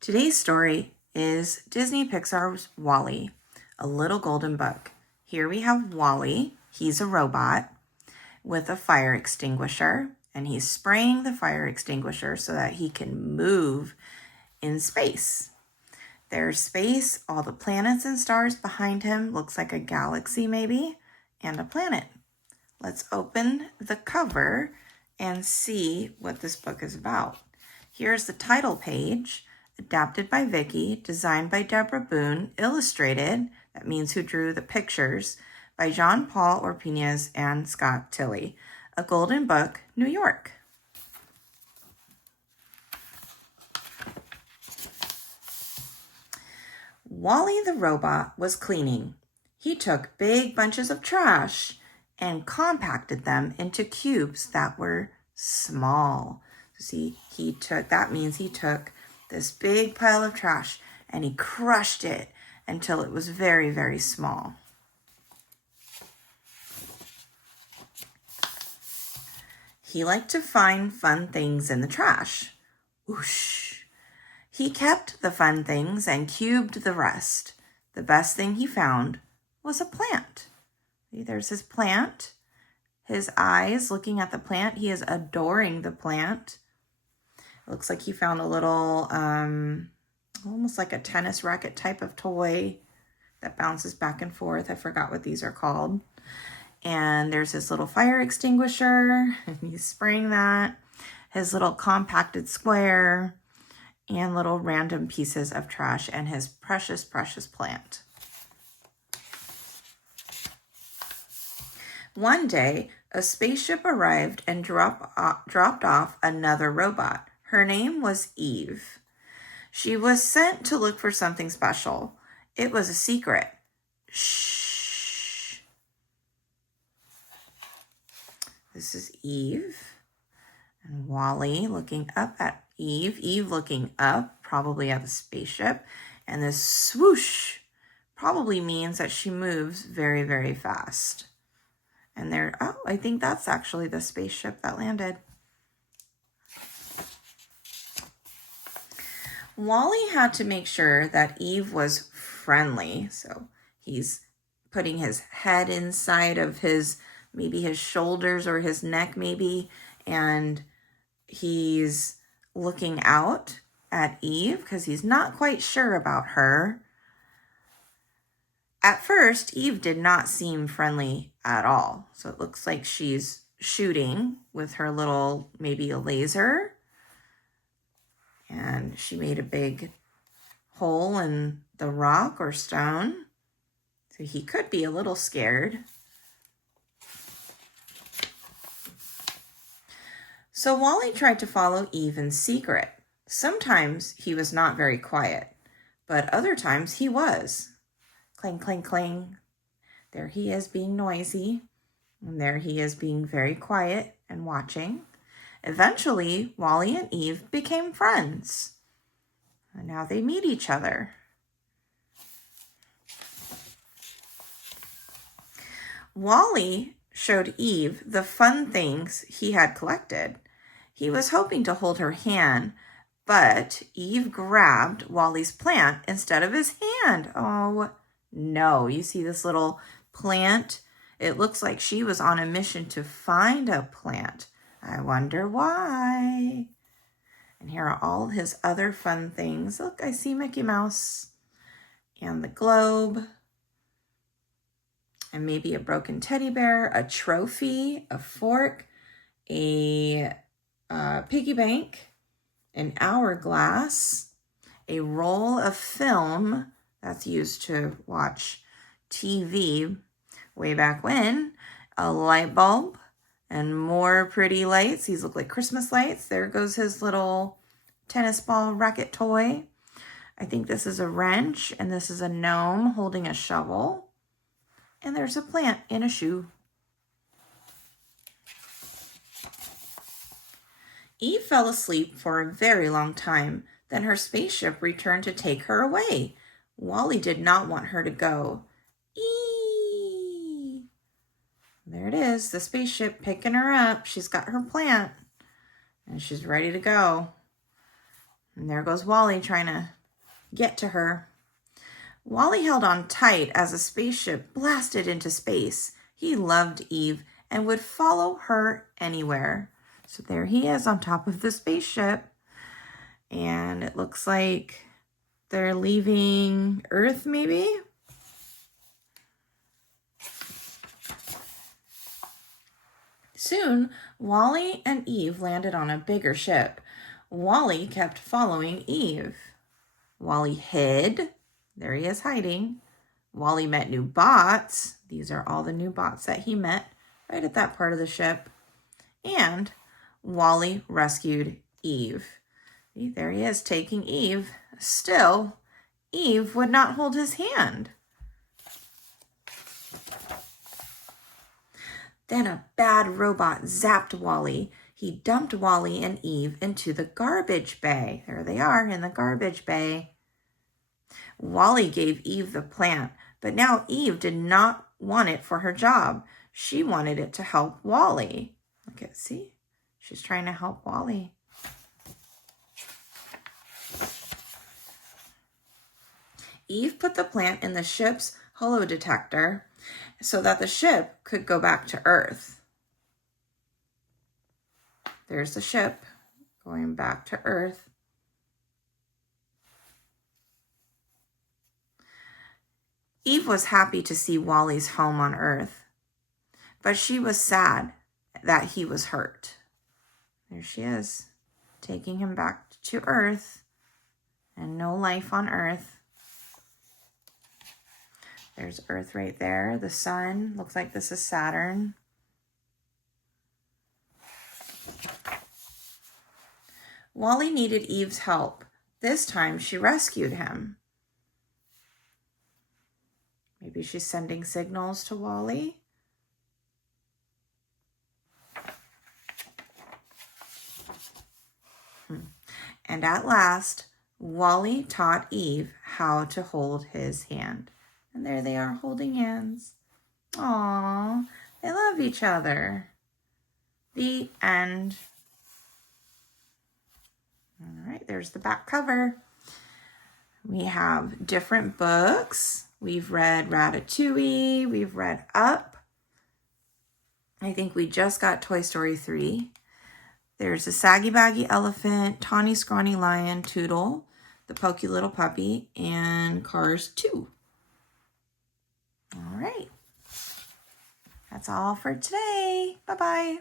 Today's story is Disney Pixar's WALL-E, a little golden book. Here we have WALL-E. He's a robot with a fire extinguisher, and he's spraying the fire extinguisher so that he can move in space. There's space, all the planets and stars behind him, looks like a galaxy maybe, and a planet. Let's open the cover and see what this book is about. Here's the title page, adapted by Vicky, designed by Deborah Boone, illustrated, that means who drew the pictures, by Jean-Paul Orpinez and Scott Tilley. A Golden Book, New York. WALL-E the robot was cleaning. He took big bunches of trash and compacted them into cubes that were small. See, that means he took this big pile of trash and he crushed it until it was very, very small. He liked to find fun things in the trash. Whoosh! He kept the fun things and cubed the rest. The best thing he found was a plant. See, there's his plant. His eyes looking at the plant. He is adoring the plant. It looks like he found a little, almost like a tennis racket type of toy that bounces back and forth. I forgot what these are called. And there's his little fire extinguisher, and he's spraying that. His little compacted square, and little random pieces of trash, and his precious, precious plant. One day, a spaceship arrived and dropped off another robot. Her name was Eve. She was sent to look for something special. It was a secret. Shh. This is Eve. And WALL-E looking up at Eve. Eve looking up, probably at the spaceship. And this swoosh probably means that she moves very, very fast. And I think that's actually the spaceship that landed. WALL-E had to make sure that Eve was friendly. So he's putting his head inside of maybe his shoulders or his neck maybe. And he's looking out at Eve because he's not quite sure about her. At first, Eve did not seem friendly at all. So it looks like she's shooting with her little, maybe a laser. And she made a big hole in the rock or stone. So he could be a little scared. So WALL-E tried to follow Eve in secret. Sometimes he was not very quiet, but other times he was. Clang, clang, clang. There he is being noisy, and there he is being very quiet and watching. Eventually, WALL-E and Eve became friends, and now they meet each other. WALL-E showed Eve the fun things he had collected. He was hoping to hold her hand, but Eve grabbed WALL-E's plant instead of his hand. Oh, no. You see this little plant? It looks like she was on a mission to find a plant. I wonder why. And here are all his other fun things. Look, I see Mickey Mouse and the globe. And maybe a broken teddy bear, a trophy, a fork, a piggy bank, an hourglass, a roll of film that's used to watch TV way back when, a light bulb, and more pretty lights. These look like Christmas lights. There goes his little tennis ball racket toy. I think this is a wrench, and this is a gnome holding a shovel. And there's a plant in a shoe. Eve fell asleep for a very long time. Then her spaceship returned to take her away. WALL-E did not want her to go. Eee! There it is, the spaceship picking her up. She's got her plant, and she's ready to go. And there goes Wally trying to get to her. Wally held on tight as a spaceship blasted into space. He loved Eve and would follow her anywhere. So there he is on top of the spaceship. And it looks like they're leaving Earth, maybe? Soon, Wally and Eve landed on a bigger ship. Wally kept following Eve. Wally hid. There he is hiding. Wally met new bots. These are all the new bots that he met right at that part of the ship. And Wally rescued Eve. See, there he is taking Eve. Still, Eve would not hold his hand. Then a bad robot zapped Wally. He dumped Wally and Eve into the garbage bay. There they are in the garbage bay. Wally gave Eve the plant, but now Eve did not want it for her job. She wanted it to help Wally. Look at, see? She's trying to help Wally. Eve put the plant in the ship's holodetector so that the ship could go back to Earth. There's the ship going back to Earth. Eve was happy to see Wally's home on Earth, but she was sad that he was hurt. There she is, taking him back to Earth, and no life on Earth. There's Earth right there, the sun. Looks like this is Saturn. Wally needed Eve's help. This time she rescued him. Maybe she's sending signals to Wally. And at last, Wally taught Eve how to hold his hand. And there they are holding hands. Aww, they love each other. The end. All right, there's the back cover. We have different books. We've read Ratatouille. We've read Up. I think we just got Toy Story 3. There's a Saggy Baggy Elephant, Tawny Scrawny Lion, Toodle, The Pokey Little Puppy, and Cars 2. All right. That's all for today. Bye-bye.